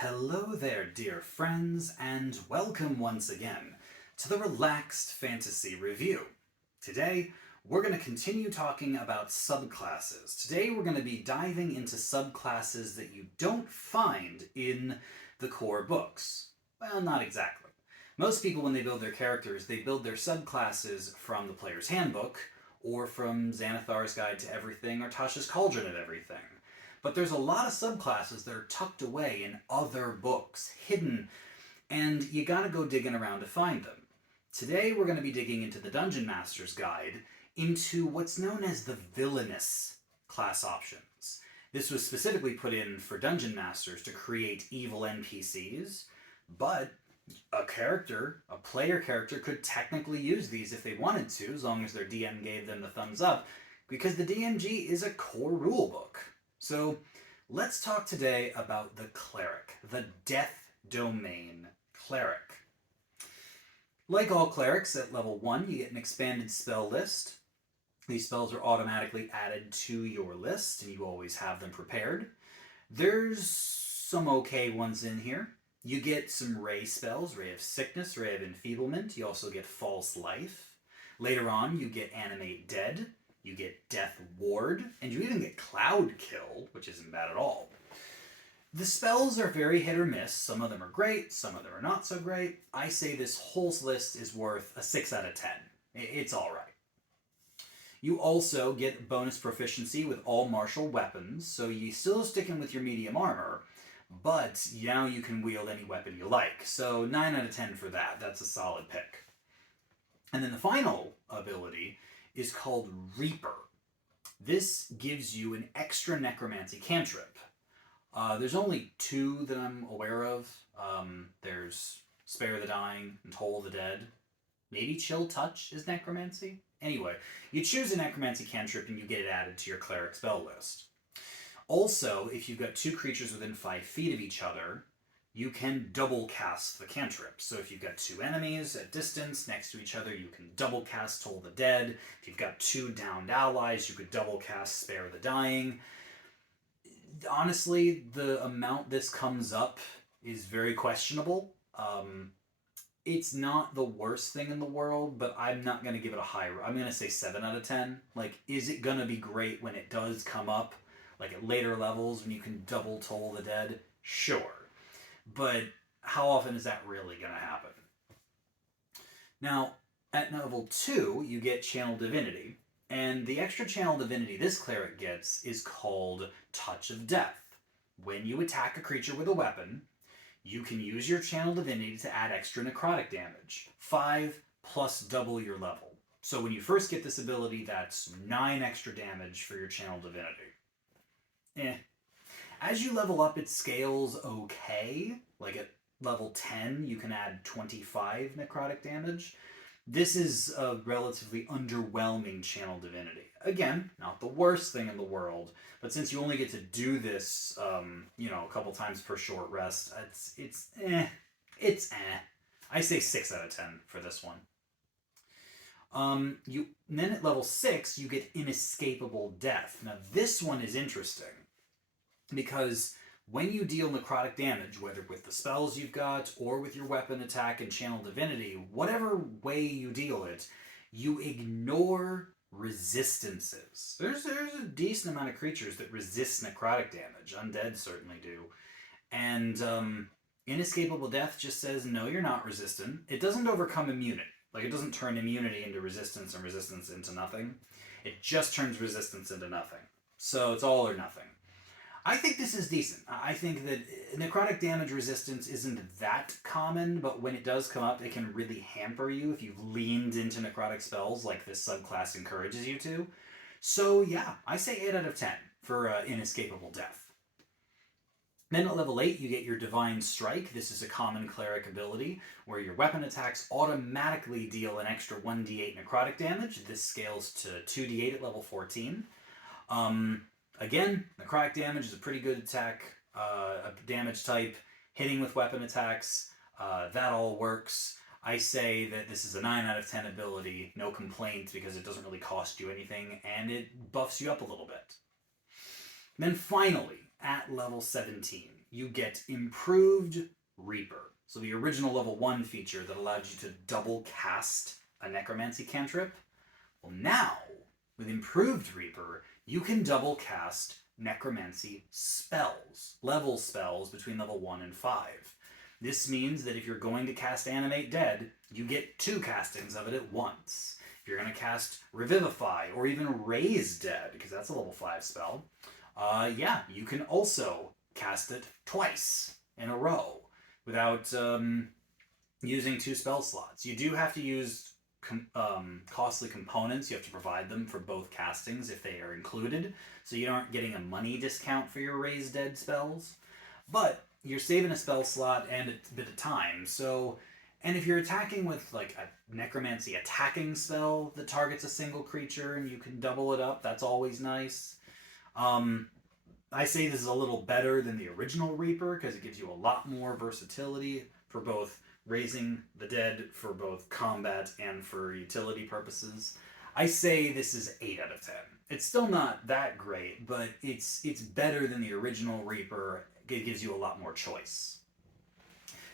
Hello there, dear friends, and welcome once again to the Relaxed Fantasy Review. Today, we're going to continue talking about subclasses. Today, we're going to be diving into subclasses that you don't find in the core books. Well, not exactly. Most people, when they build their characters, they build their subclasses from the Player's Handbook, or from Xanathar's Guide to Everything, or Tasha's Cauldron of Everything. But there's a lot of subclasses that are tucked away in other books, hidden, and you gotta go digging around to find them. Today we're going to be digging into the Dungeon Master's Guide into what's known as the villainous class options. This was specifically put in for Dungeon Masters to create evil NPCs, but a player character, could technically use these if they wanted to, as long as their DM gave them the thumbs up, because the DMG is a core rulebook. So let's talk today about the Cleric, the Death Domain Cleric. Like all clerics, at level 1 you get an expanded spell list. These spells are automatically added to your list, and you always have them prepared. There's some okay ones in here. You get some Ray spells, Ray of Sickness, Ray of Enfeeblement. You also get False Life. Later on you get Animate Dead. You get Death Ward, and you even get Cloud Kill, which isn't bad at all. The spells are very hit or miss. Some of them are great, some of them are not so great. I say this whole list is worth a 6 out of 10. It's alright. You also get bonus proficiency with all martial weapons, so you're still sticking with your medium armor, but now you can wield any weapon you like. So 9 out of 10 for that. That's a solid pick. And then the final ability is called Reaper. This gives you an extra necromancy cantrip. There's only 2 that I'm aware of. There's Spare the Dying and Toll the Dead. Maybe Chill Touch is necromancy? Anyway, you choose a necromancy cantrip and you get it added to your cleric spell list. Also, if you've got 2 creatures within 5 feet of each other, you can double cast the cantrip. So if you've got 2 enemies at distance next to each other, you can double cast Toll the Dead. If you've got 2 downed allies, you could double cast Spare the Dying. Honestly, the amount this comes up is very questionable. It's not the worst thing in the world, but I'm not going to give it a high... I'm going to say 7 out of 10. Like, is it going to be great when it does come up? Like at later levels when you can double Toll the Dead? Sure. But how often is that really going to happen? Now, at level 2, you get Channel Divinity. And the extra Channel Divinity this cleric gets is called Touch of Death. When you attack a creature with a weapon, you can use your Channel Divinity to add extra necrotic damage. 5 plus double your level. So when you first get this ability, that's 9 extra damage for your Channel Divinity. As you level up, it scales okay. Like at level 10, you can add 25 necrotic damage. This is a relatively underwhelming Channel Divinity. Again, not the worst thing in the world, but since you only get to do this, a couple times per short rest, it's eh. I say 6 out of 10 for this one. Then at level 6, you get Inescapable Death. Now this one is interesting, because when you deal necrotic damage, whether with the spells you've got or with your weapon attack and Channel Divinity, whatever way you deal it, you ignore resistances. There's a decent amount of creatures that resist necrotic damage. Undead certainly do. And Inescapable Death just says, no, you're not resistant. It doesn't overcome immunity. Like, it doesn't turn immunity into resistance and resistance into nothing. It just turns resistance into nothing. So it's all or nothing. I think this is decent. I think that necrotic damage resistance isn't that common, but when it does come up, it can really hamper you if you've leaned into necrotic spells like this subclass encourages you to. So yeah, I say 8 out of 10 for Inescapable Death. Then at level 8, you get your Divine Strike. This is a common cleric ability where your weapon attacks automatically deal an extra 1d8 necrotic damage. This scales to 2d8 at level 14. Again, necrotic damage is a pretty good attack, a damage type. Hitting with weapon attacks, that all works. I say that this is a 9 out of 10 ability, no complaint, because it doesn't really cost you anything, and it buffs you up a little bit. Then finally, at level 17, you get Improved Reaper. So the original level 1 feature that allowed you to double cast a necromancy cantrip. Well, now, with Improved Reaper, you can double cast necromancy spells, level spells between level 1 and 5. This means that if you're going to cast Animate Dead, you get 2 castings of it at once. If you're going to cast Revivify or even Raise Dead, because that's a level 5 spell, yeah, you can also cast it twice in a row without using 2 spell slots. You do have to use costly components. You have to provide them for both castings if they are included, so you aren't getting a money discount for your Raise Dead spells. But you're saving a spell slot and a bit of time, so... And if you're attacking with, like, a necromancy attacking spell that targets a single creature and you can double it up, that's always nice. I say this is a little better than the original Reaper because it gives you a lot more versatility for both raising the dead for both combat and for utility purposes. I say this is 8 out of 10. It's still not that great, but it's better than the original Reaper. It gives you a lot more choice.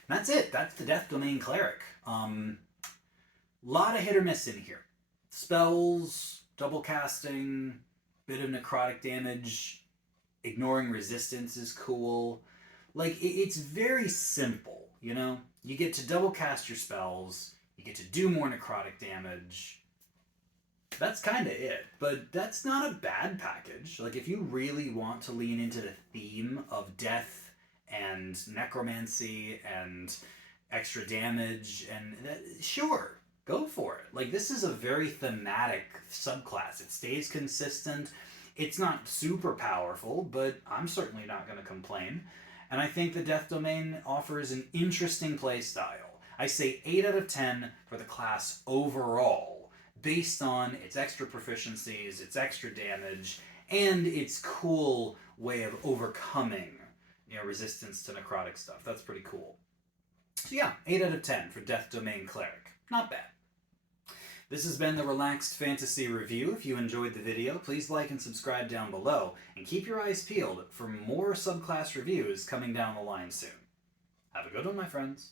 And that's it. That's the Death Domain Cleric. Lot of hit or miss in here. Spells, double casting, bit of necrotic damage, ignoring resistance is cool. Like, it's very simple, you know? You get to double cast your spells, you get to do more necrotic damage. That's kind of it, but that's not a bad package. Like, if you really want to lean into the theme of death and necromancy and extra damage, and sure, go for it. Like, this is a very thematic subclass. It stays consistent. It's not super powerful, but I'm certainly not going to complain. And I think the Death Domain offers an interesting playstyle. I say 8 out of 10 for the class overall, based on its extra proficiencies, its extra damage, and its cool way of overcoming, you know, resistance to necrotic stuff. That's pretty cool. So yeah, 8 out of 10 for Death Domain Cleric. Not bad. This has been the Relaxed Fantasy Review. If you enjoyed the video, please like and subscribe down below, and keep your eyes peeled for more subclass reviews coming down the line soon. Have a good one, my friends.